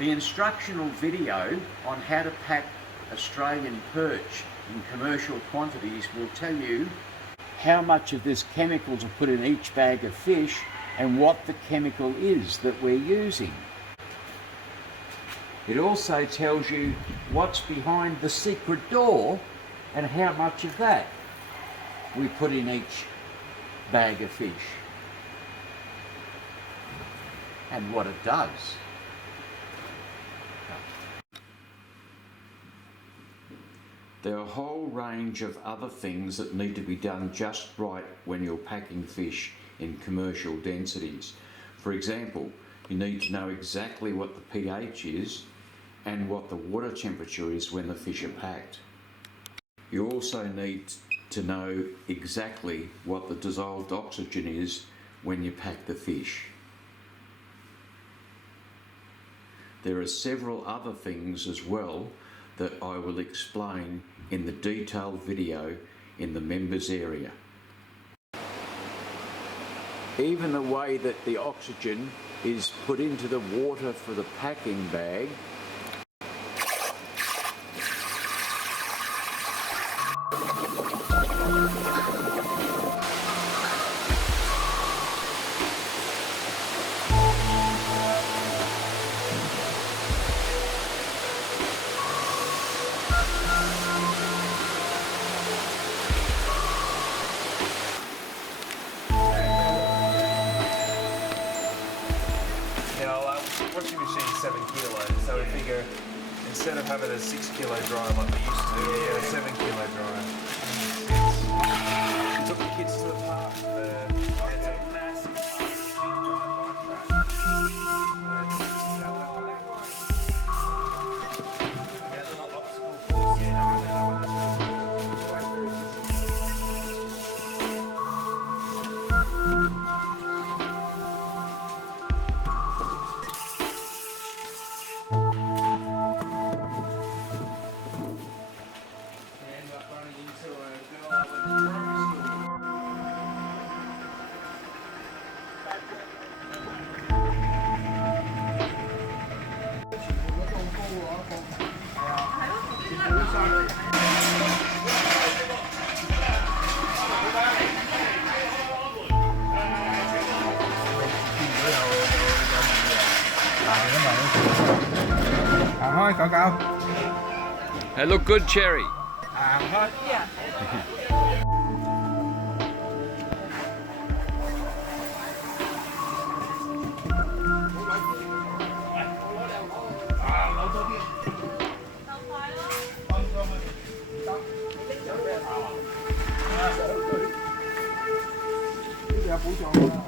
The instructional video on how to pack Australian perch in commercial quantities will tell you how much of this chemical to put in each bag of fish and what the chemical is that we're using. It also tells you what's behind the secret door and how much of that we put in each bag of fish and what it does. There are a whole range of other things that need to be done just right when you're packing fish in commercial densities. For example, you need to know exactly what the pH is and what the water temperature is when the fish are packed. You also need to know exactly what the dissolved oxygen is when you pack the fish. There are several other things as well that I will explain in the detailed video in the members area. Even the way that the oxygen is put into the water for the packing bag washing machine 7 kilos, so we figure instead of having a 6 kilo dryer like we used to, we get a 7 kilo dryer. We took the kids to the park. It's a massive obstacle course. Thôi cậu cậu. They look good, Cherry. Thôi. Yeah. Bây giờ phụ chọn